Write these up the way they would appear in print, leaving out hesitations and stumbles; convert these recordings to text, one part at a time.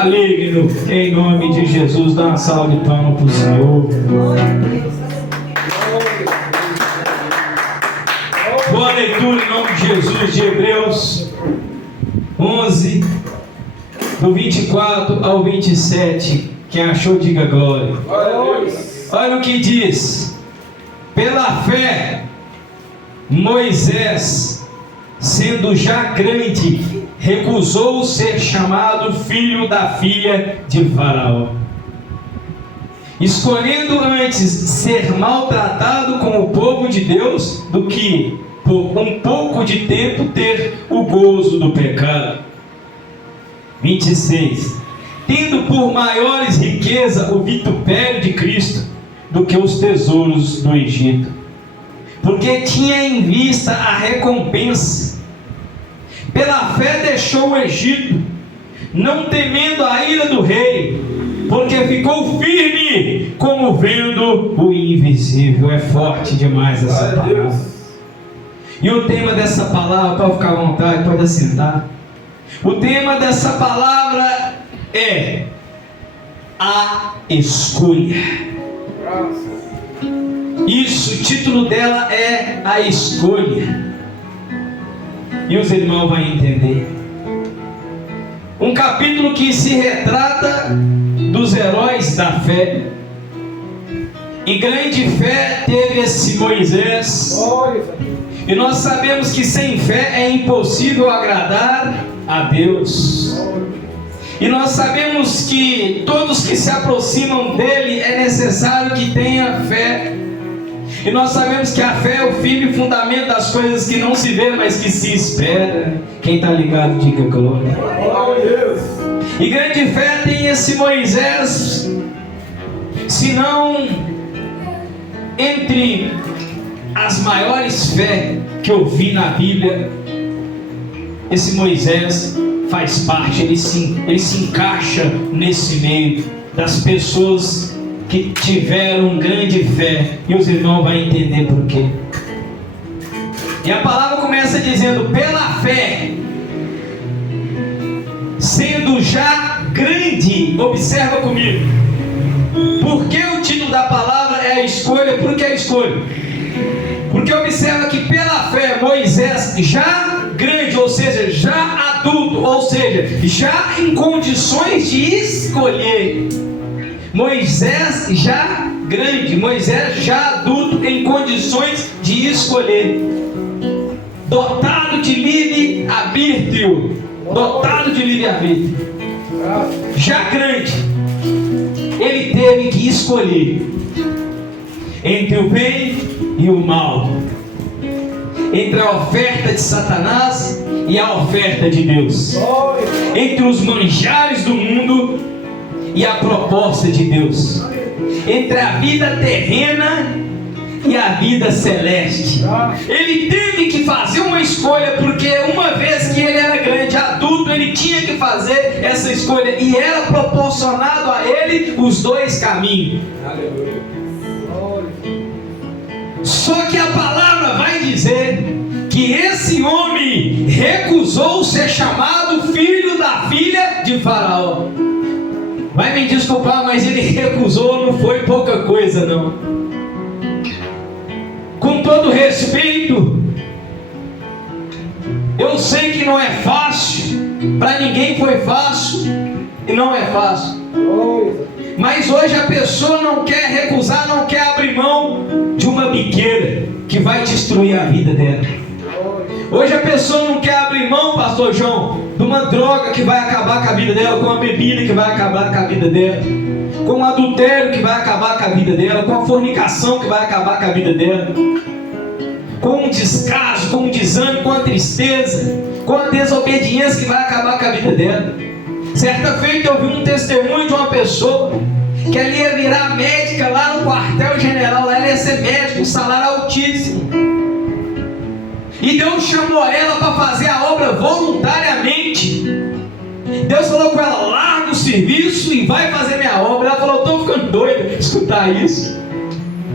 maligno, em nome de Jesus. Dá uma salva de palmas para o Senhor. Boa leitura em nome de Jesus, de Hebreus 11, do 24 ao 27. Quem achou, diga glória. Olha o que diz: pela fé, Moisés, sendo já grande, recusou ser chamado filho da filha de Faraó, escolhendo antes ser maltratado com o povo de Deus do que, por um pouco de tempo, ter o gozo do pecado. 26. Tendo por maiores riqueza o vitupério de Cristo do que os tesouros do Egito, porque tinha em vista a recompensa. Pela fé deixou o Egito, não temendo a ira do rei, porque ficou firme como vendo o invisível. É forte demais essa palavra. E o tema dessa palavra, pode ficar à vontade, pode assentar. O tema dessa palavra é a escolha. Isso, o título dela é a escolha. E os irmãos vão entender. Um capítulo que se retrata dos heróis da fé. E grande fé teve esse Moisés. E nós sabemos que sem fé é impossível agradar a Deus. E nós sabemos que todos que se aproximam dele é necessário que tenha fé. E nós sabemos que a fé é o firme fundamento das coisas que não se vê, mas que se espera. Quem está ligado, diga glória. E grande fé tem esse Moisés, se não entre as maiores fé que eu vi na Bíblia. Esse Moisés faz parte, ele se encaixa nesse meio das pessoas que tiveram grande fé. E os irmãos vão entender por quê. E a palavra começa dizendo: pela fé, sendo já grande. Observa comigo. Por que o título da palavra é a escolha? Por que a escolha? Porque observa que pela fé Moisés já grande, ou seja, já adulto, ou seja, já em condições de escolher. Moisés já grande, Moisés já adulto, em condições de escolher, dotado de livre-arbítrio, já grande, ele teve que escolher entre o bem e o mal, entre a oferta de Satanás e a oferta de Deus, entre os manjares do mundo e a proposta de Deus, entre a vida terrena e a vida celeste. Ele teve que fazer uma escolha, porque uma vez que ele era grande, adulto, ele tinha que fazer essa escolha, e era proporcionado a ele os dois caminhos. Só que a palavra vai dizer que esse homem recusou ser chamado filho da filha de Faraó. Vai me desculpar, mas ele recusou, não foi pouca coisa não. Com todo respeito, eu sei que não é fácil, para ninguém foi fácil, e não é fácil. Mas hoje a pessoa não quer recusar, não quer abrir mão de uma biqueira que vai destruir a vida dela. Hoje a pessoa não quer abrir mão, pastor João, de uma droga que vai acabar com a vida dela, com uma bebida que vai acabar com a vida dela, com um adultério que vai acabar com a vida dela, com a fornicação que vai acabar com a vida dela, com um descaso, com um desânimo, com a tristeza, com a desobediência que vai acabar com a vida dela. Certa feita eu vi um testemunho de uma pessoa que ela ia virar médica lá no quartel-general, lá ela ia ser médica, um salário altíssimo. E Deus chamou ela para fazer a obra voluntariamente. Deus falou com ela: larga o serviço e vai fazer minha obra. Ela falou: estou ficando doida de escutar isso.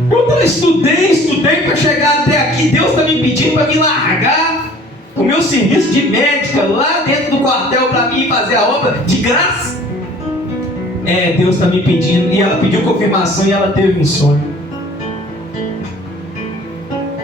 Eu estudei para chegar até aqui. Deus está me pedindo para me largar o meu serviço de médica lá dentro do quartel para mim fazer a obra de graça. Deus está me pedindo. E ela pediu confirmação e ela teve um sonho.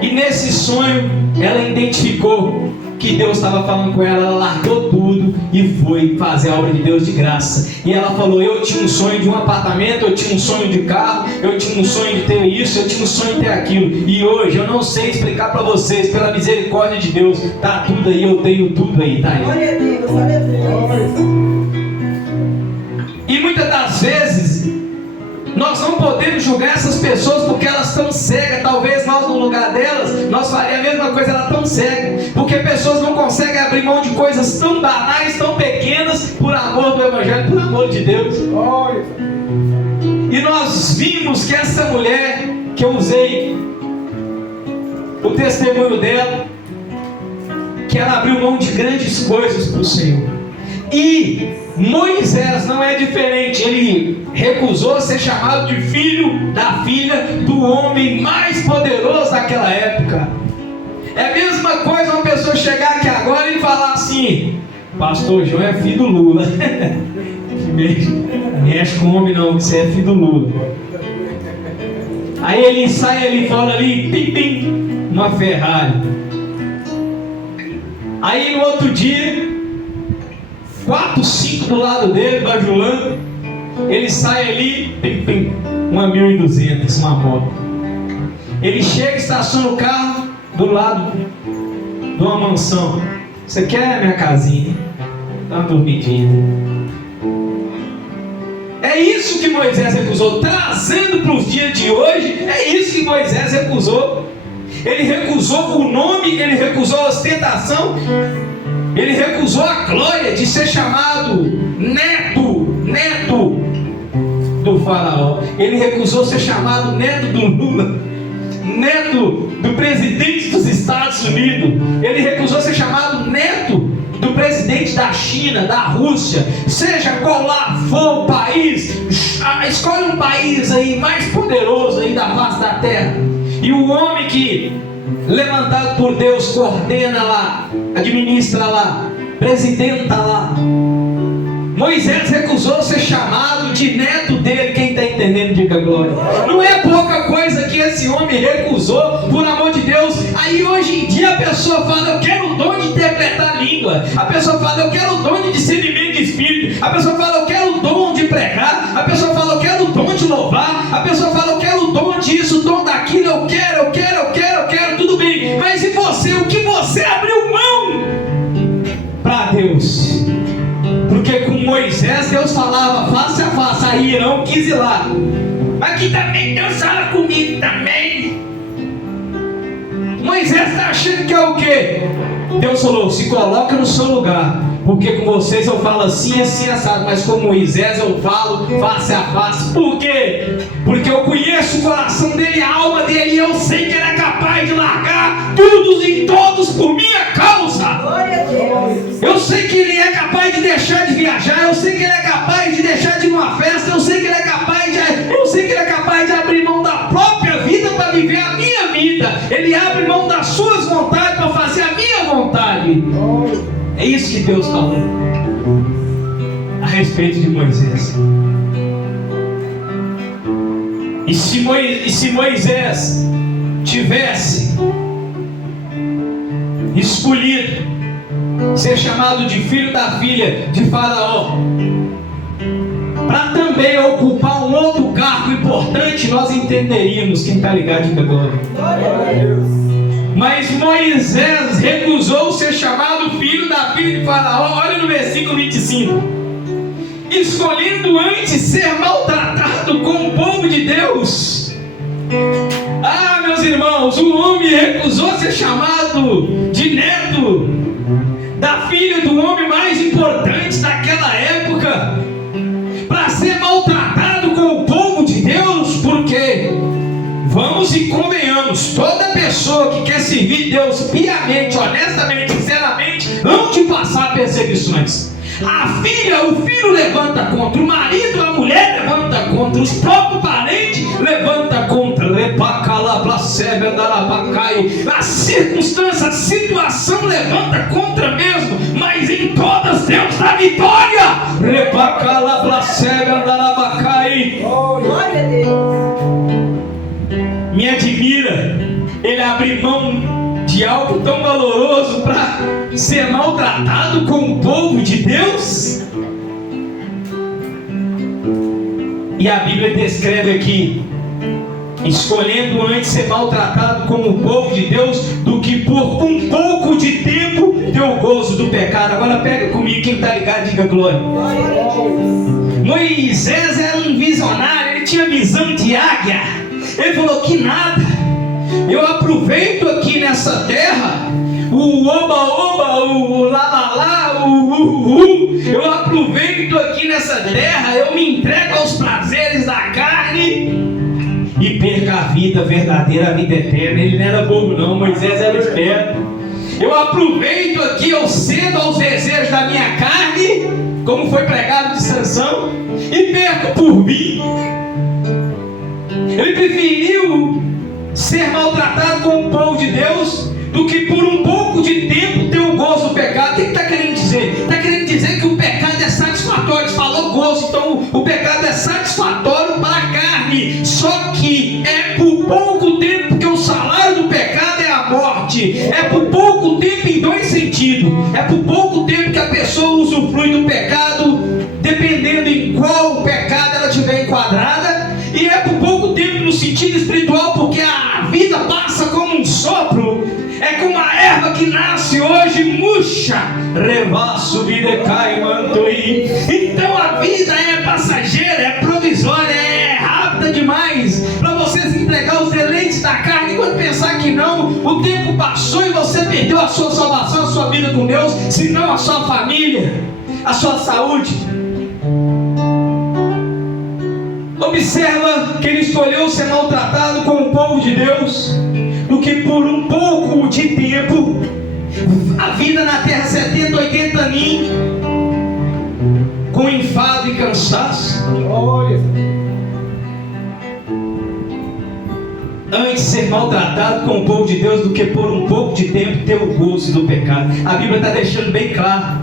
E nesse sonho, ela identificou que Deus estava falando com ela. Ela largou tudo e foi fazer a obra de Deus de graça. E ela falou: eu tinha um sonho de um apartamento, eu tinha um sonho de carro, eu tinha um sonho de ter isso, eu tinha um sonho de ter aquilo. E hoje eu não sei explicar para vocês, pela misericórdia de Deus, tá tudo aí, eu tenho tudo aí, tá aí. Glória a Deus, glória a Deus. E muitas das vezes nós não podemos julgar essas pessoas porque elas estão cegas. Talvez nós, no lugar delas, nós faríamos a mesma coisa. Elas estão cegas porque pessoas não conseguem abrir mão de coisas tão banais, tão pequenas, por amor do Evangelho, por amor de Deus. E nós vimos que essa mulher, que eu usei o testemunho dela, que ela abriu mão de grandes coisas para o Senhor. E Moisés não é diferente. Ele recusou ser chamado de filho da filha do homem mais poderoso daquela época. É a mesma coisa uma pessoa chegar aqui agora e falar assim: pastor João é filho do Lula. Mexe com homem não, você é filho do Lula. Aí ele sai ali fora ali, pim, pim, numa Ferrari. Aí no outro dia, 4, 5 do lado dele, bajulando, ele sai ali, pim, pim, uma 1.200, uma moto. Ele chega, estaciona o carro do lado de uma mansão. Você quer minha casinha? Dá uma dormidinha. É isso que Moisés recusou. Trazendo para os dias de hoje, é isso que Moisés recusou. Ele recusou o nome, ele recusou a ostentação, ele recusou a glória de ser chamado neto do faraó. Ele recusou ser chamado neto do Lula, neto do presidente dos Estados Unidos. Ele recusou ser chamado neto do presidente da China, da Rússia. Seja qual lá for o país, escolhe um país aí mais poderoso aí da face da terra. E o homem que, levantado por Deus, coordena lá, administra lá, presidenta lá. Moisés recusou ser chamado de neto dele. Quem está entendendo, diga glória. Não é pouca coisa que esse homem recusou, por amor de Deus. Aí hoje em dia a pessoa fala: eu quero o dom de interpretar a língua. A pessoa fala: eu quero o dom de discernimento de espírito. A pessoa fala: eu quero o dom de pregar. A pessoa fala: eu quero o dom de louvar. A pessoa fala: eu quero o dom disso, o dom daquilo. Eu quero. Tudo bem, mas e você? O que você abriu mão para Deus? Porque com Moisés Deus falava face a face. Aí não quis ir lá. Aqui também Deus fala comigo também. Moisés está achando que é o quê? Deus falou: se coloca no seu lugar, porque com vocês eu falo assim, assim, assado, mas com Moisés eu falo face a face. Por quê? Porque eu conheço o coração dele, a alma dele, e eu sei que ele é capaz de largar todos e todos por minha causa. Glória a Deus. Eu sei que ele é capaz de deixar de viajar, eu sei que ele é capaz de deixar de ir numa festa, eu sei que ele é capaz de abrir mão da própria vida para viver a minha vida. Ele abre mão das suas vontades para fazer a minha vontade. É isso que Deus falou a respeito de Moisés. E se Moisés tivesse escolhido ser chamado de filho da filha de Faraó, para também ocupar um outro cargo importante, nós entenderíamos. Quem está ligado de glória. Glória a Deus. Mas Moisés recusou ser chamado filho da filha de Faraó. Olha no versículo 25. Escolhendo antes ser maltratado com o povo de Deus. Ah, meus irmãos, o homem recusou ser chamado de neto da filha do homem mais importante daquela época, para ser maltratado com o povo de Deus. Porque vamos e convenhamos, toda pessoa que quer servir Deus piamente, honestamente, sinceramente, não te passar perseguições. A filha, o filho levanta contra, o marido, a mulher levanta contra, os próprios parentes levanta contra. A circunstância, a situação levanta contra mesmo, mas em todas Deus dá vitória. de algo tão valoroso para ser maltratado com o povo de Deus? E a Bíblia descreve aqui, escolhendo antes ser maltratado como o povo de Deus, do que por um pouco de tempo ter o gozo do pecado. Agora pega comigo, quem está ligado, diga glória. Moisés era um visionário, ele tinha visão de águia. Ele falou que nada, eu aproveito aqui nessa terra o oba-oba, o lá-lá-lá, eu aproveito aqui nessa terra, eu me entrego aos prazeres da carne e perca a vida verdadeira, a vida eterna. Ele não era bobo não, Moisés era esperto. Eu aproveito aqui, eu cedo aos desejos da minha carne, como foi pregado de Sansão, e perco por mim. Ele preferiu ser maltratado com o povo de Deus do que por um pouco de tempo ter o gozo do pecado. O que está querendo dizer? Está querendo dizer que o pecado é satisfatório. Ele falou gozo, então o pecado é satisfatório para a carne. Só que é por pouco tempo, porque o salário do pecado é a morte. É por pouco tempo em dois sentidos. É por pouco tempo que a pessoa usufrui do pecado, dependendo em qual pecado ela estiver enquadrada. E é por pouco tempo no sentido espiritual, porque a vida passa como um sopro. É como a erva que nasce hoje, murcha, revasso, vida cai, mantoi. Então a vida é passageira, é provisória, é rápida demais para você se entregar aos deleites da carne. Quando pensar que não, o tempo passou e você perdeu a sua salvação, a sua vida com Deus, se não a sua família, a sua saúde. Observa que ele escolheu ser maltratado com o povo de Deus, do que por um pouco de tempo, a vida na terra 70, 80 aninhos, com enfado e cansaço. Antes ser maltratado com o povo de Deus do que por um pouco de tempo ter o gozo do pecado. A Bíblia está deixando bem claro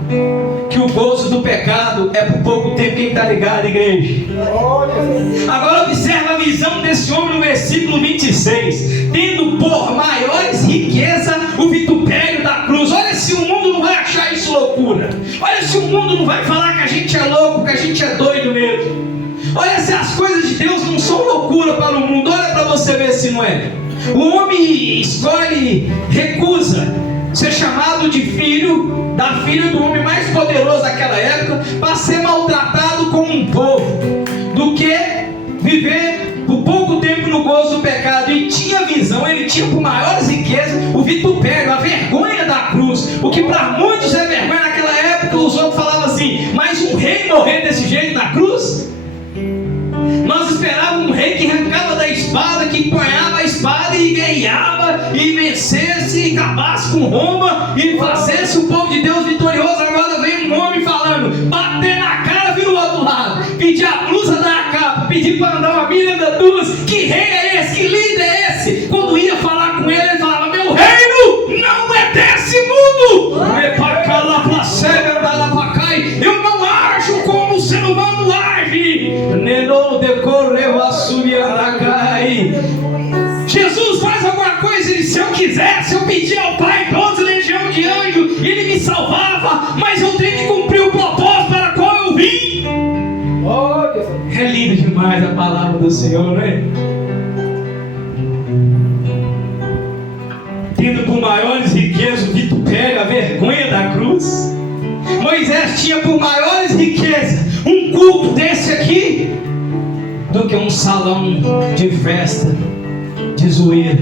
que o gozo do pecado é por pouco tempo. Quem está ligado, igreja? Agora observa a visão desse homem no versículo 26. Tendo por maiores riqueza o vitupério da cruz. Olha se o mundo não vai achar isso loucura. Olha se o mundo não vai falar que a gente é louco, que a gente é doido mesmo. Olha se as coisas de Deus não são loucura para o mundo. Olha para você ver se não é. O homem escolhe, recusa ser chamado de filho da filha do homem mais poderoso daquela época, para ser maltratado como um povo, do que viver por pouco tempo no gozo do pecado. E tinha visão, ele tinha por maiores riquezas o vitupério, a vergonha da cruz. O que para muitos é vergonha naquela época, os outros falavam assim: mas um rei morrer desse jeito na cruz? Nós esperávamos um rei que arrancava da espada, que empunhava a espada e guerreava, e vencesse, e acabasse com Roma, e fazesse o povo de Deus vitorioso. Agora vem um homem falando, bater na cara, vira o outro lado, pedir a blusa da capa, pedir para andar uma milha da duas. Que rei é esse? Que líder é esse? Quando ia falar com ele, ele falava: meu reino não é desse mundo. Eu não ajo como o ser humano age. Jesus faz alguma coisa, ele, se eu quiser, se eu pedir ao Pai 12 legiões de anjos, ele me salvava, mas eu tenho que cumprir o propósito para qual eu vim. É lindo demais a palavra do Senhor, né? Tendo por maiores riquezas o vitupério, a vergonha da cruz. Moisés tinha por maiores riquezas um culto desse aqui do que um salão de festa, de zoeira,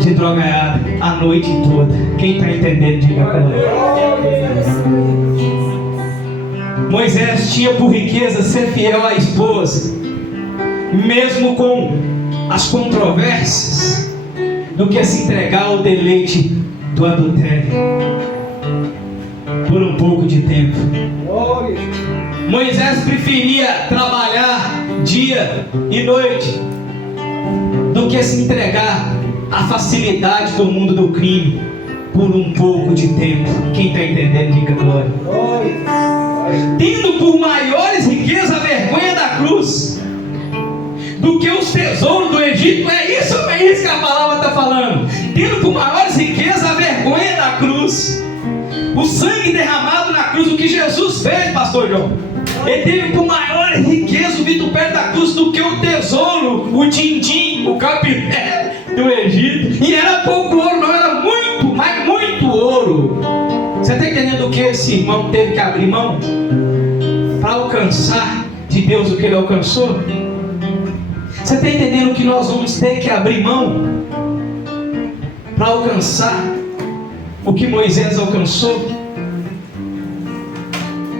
de drogaiada a noite toda. Quem está entendendo, diga glória. Moisés tinha por riqueza ser fiel à esposa, mesmo com as controvérsias, do que se entregar ao deleite do adultério por um pouco de tempo. Moisés preferia trabalhar dia e noite do que se entregar à facilidade do mundo do crime por um pouco de tempo. Quem está entendendo, diga glória. Tendo por maiores riquezas a vergonha da cruz do que os tesouros do Egito. É isso que a palavra está falando. tendo por maiores riquezas a vergonha da cruz. O sangue derramado na cruz, o que Jesus fez, pastor João, ele teve por maior riqueza o vitupério da cruz do que o tesouro, o din-din, o capité do Egito. E era pouco ouro, não, era muito, mas muito ouro. Você está entendendo o que esse irmão teve que abrir mão para alcançar de Deus o que ele alcançou? Você está entendendo que nós vamos ter que abrir mão para alcançar o que Moisés alcançou?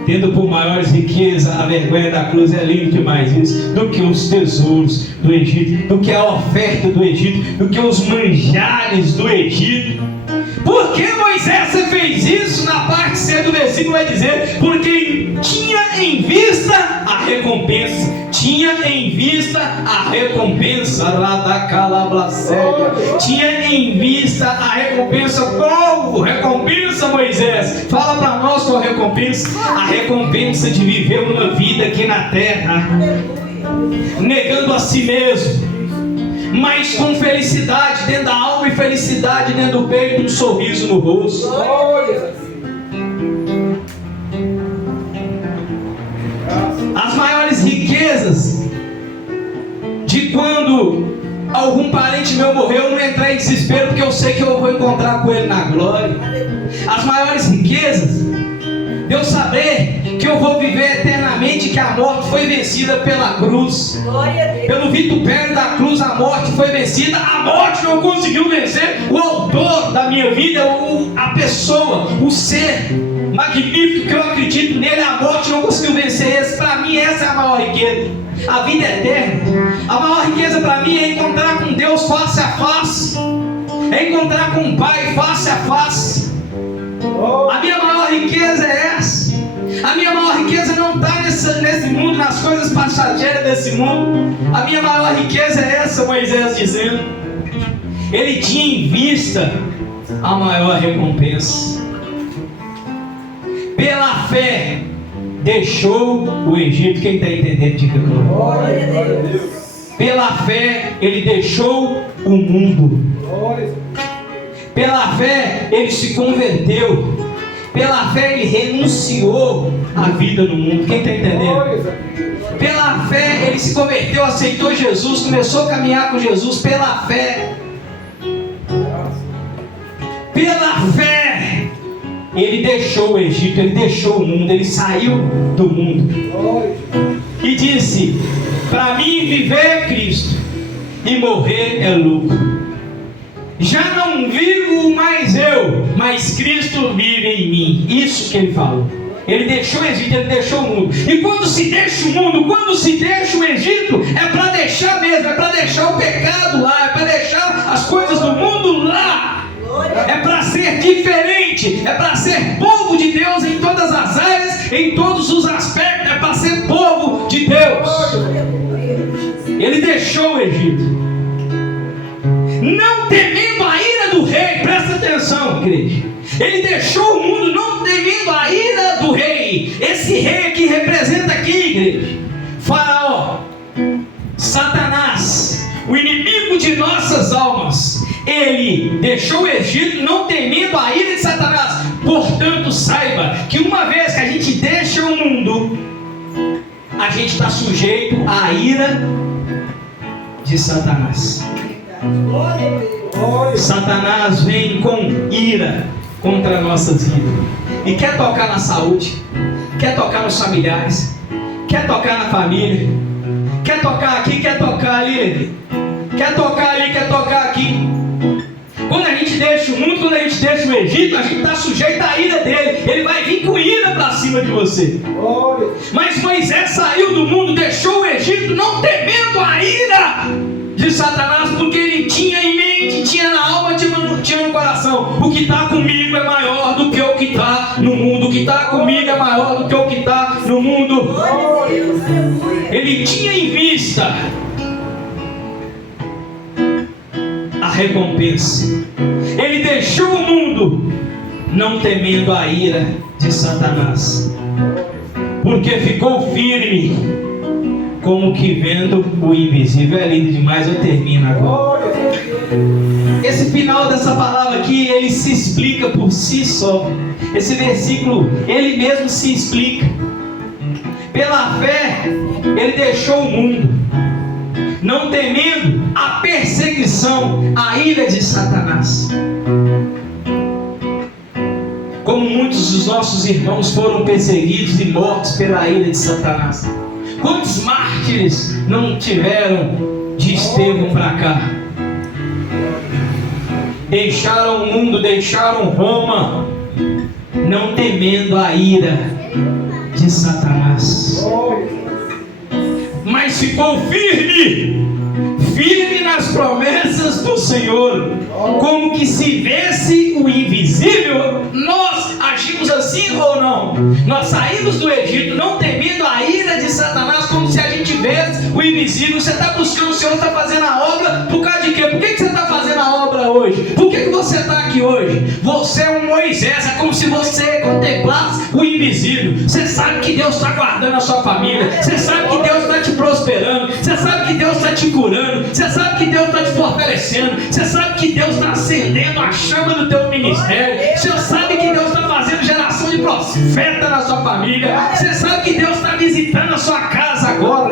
Tendo por maiores riqueza a vergonha da cruz, é lindo demais isso, do que os tesouros do Egito, do que a oferta do Egito, do que os manjares do Egito. Por que Moisés fez isso? Na parte C do versículo vai dizer: porque tinha em vista a recompensa. Tinha em vista a recompensa lá da Calabracélia. Tinha em vista a recompensa. Povo, recompensa, Moisés. Fala para nós qual a recompensa. A recompensa de viver uma vida aqui na terra, negando a si mesmo, mas com felicidade dentro da alma e felicidade dentro do peito, um sorriso no rosto. As maiores riquezas de quando algum parente meu morreu, eu não entrar em desespero, porque eu sei que eu vou encontrar com ele na glória. As maiores riquezas de eu saber que eu vou viver eternamente, que a morte foi vencida pela cruz. Pelo vitupério da cruz, a morte foi vencida. A morte não conseguiu vencer o autor da minha vida, a pessoa, o ser magnífico que eu acredito nele. A morte não conseguiu vencer esse. Para mim, essa é a maior riqueza. A vida eterna. A maior riqueza para mim é encontrar com Deus face a face. É encontrar com o Pai face a face. A minha maior riqueza é essa. A minha maior riqueza não está nesse mundo, nas coisas passageiras desse mundo. A minha maior riqueza é essa, Moisés dizendo. Ele tinha em vista a maior recompensa. Pela fé, deixou o Egito. Quem está entendendo, diga glória a Deus. Pela fé, ele deixou o mundo. Pela fé, ele se converteu. Pela fé, ele renunciou à vida no mundo. Quem está entendendo? Pela fé, ele se converteu, aceitou Jesus, começou a caminhar com Jesus. Pela fé. Pela fé, ele deixou o Egito, ele deixou o mundo, ele saiu do mundo. E disse: para mim viver é Cristo e morrer é lucro. Já não vivo mais eu, mas Cristo vive em mim. Isso que ele falou. Ele deixou o Egito, ele deixou o mundo. E quando se deixa o mundo, quando se deixa o Egito, é para deixar mesmo, é para deixar o pecado lá, é para deixar as coisas do mundo lá. É para ser diferente, é para ser povo de Deus em todas as áreas, em todos os aspectos, é para ser povo de Deus. Ele deixou o Egito, não temendo a ira do rei. Presta atenção, igreja. Ele deixou o mundo não temendo a ira do rei. Esse rei aqui representa aqui, igreja, Faraó, Satanás, o inimigo de nossas almas. Ele deixou o Egito não temendo a ira de Satanás. Portanto, saiba que uma vez que a gente deixa o mundo, a gente está sujeito à ira de Satanás. Satanás vem com ira contra nossas vidas e quer tocar na saúde, quer tocar nos familiares, quer tocar na família, quer tocar aqui, quer tocar ali, quer tocar ali, quer tocar aqui. Quando a gente deixa o mundo, quando a gente deixa o Egito, a gente está sujeito à ira dele. Ele vai vir com ira para cima de você. Mas Moisés saiu do mundo, deixou o Egito não temendo a ira de Satanás, porque ele tinha em mente, tinha na alma, tinha no coração: o que está comigo é maior do que o que está no mundo. O que está comigo é maior do que o que está no mundo. Ele tinha em vista a recompensa. Ele deixou o mundo não temendo a ira de Satanás, porque ficou firme como que vendo o invisível. É lindo demais, eu termino agora. esse final dessa palavra aqui, ele se explica por si só. Esse versículo, ele mesmo se explica. Pela fé, ele deixou o mundo, não temendo a perseguição, a ira de Satanás. Como muitos dos nossos irmãos foram perseguidos e mortos pela ira de Satanás. Quantos mártires não tiveram de Estevão para cá? Deixaram o mundo, deixaram Roma, não temendo a ira de Satanás. Mas ficou firme nas promessas do Senhor, como que se vesse o invisível. Nós agimos assim ou não? Nós saímos do Egito não temendo a ira de Satanás, como se a gente vesse o invisível. Você está buscando, o Senhor está fazendo a obra por causa de quê? Por que você está fazendo a obra hoje? Por que você está aqui hoje? Você é um Moisés, é como se você contemplasse o invisível. Você sabe que Deus está guardando a sua família, você sabe que Deus está te prosperando, você sabe que Deus está te curando, você sabe que Deus está te fortalecendo, você sabe que Deus está acendendo a chama do teu ministério, você sabe que Deus está fazendo geração de profeta na sua família, você sabe que Deus está visitando a sua casa agora,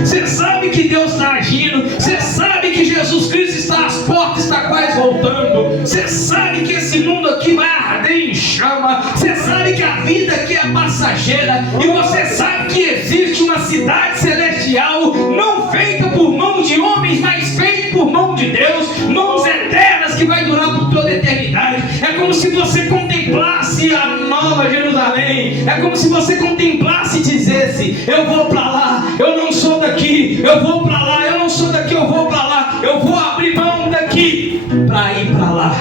você sabe que Deus está agindo, você sabe que Jesus Cristo está às portas, está quase voltando, você sabe que esse mundo aqui vai arder em chama, você sabe que a vida aqui é passageira, e você sabe que existe uma cidade celestial, não feita por mão de homens, mas feita por mão de Deus, mãos eternas que vai durar por toda a eternidade. É como se você contemplasse a nova Jerusalém, é como se você contemplasse e dissesse: eu vou para lá, eu não sou daqui, eu vou para lá, eu não sou daqui, eu vou para lá, eu vou abrir mão daqui para ir para lá.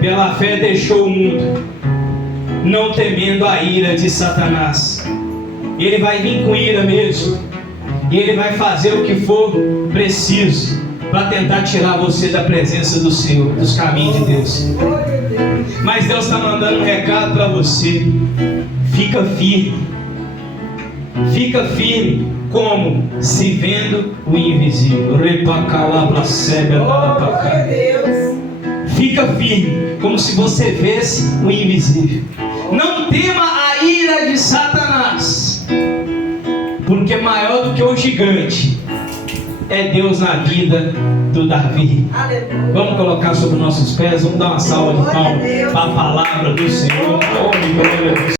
Pela fé deixou o mundo, não temendo a ira de Satanás. Ele vai vir com ira mesmo, e ele vai fazer o que for preciso para tentar tirar você da presença do Senhor, dos caminhos de Deus. Mas Deus está mandando um recado para você: fica firme. Fica firme, como? Se vendo o invisível. Fica firme, como se você visse o invisível. Não tema a ira de Satanás, porque maior do que o gigante é Deus na vida do Davi. Vamos colocar sobre nossos pés, vamos dar uma salva de palmas para a palavra do Senhor.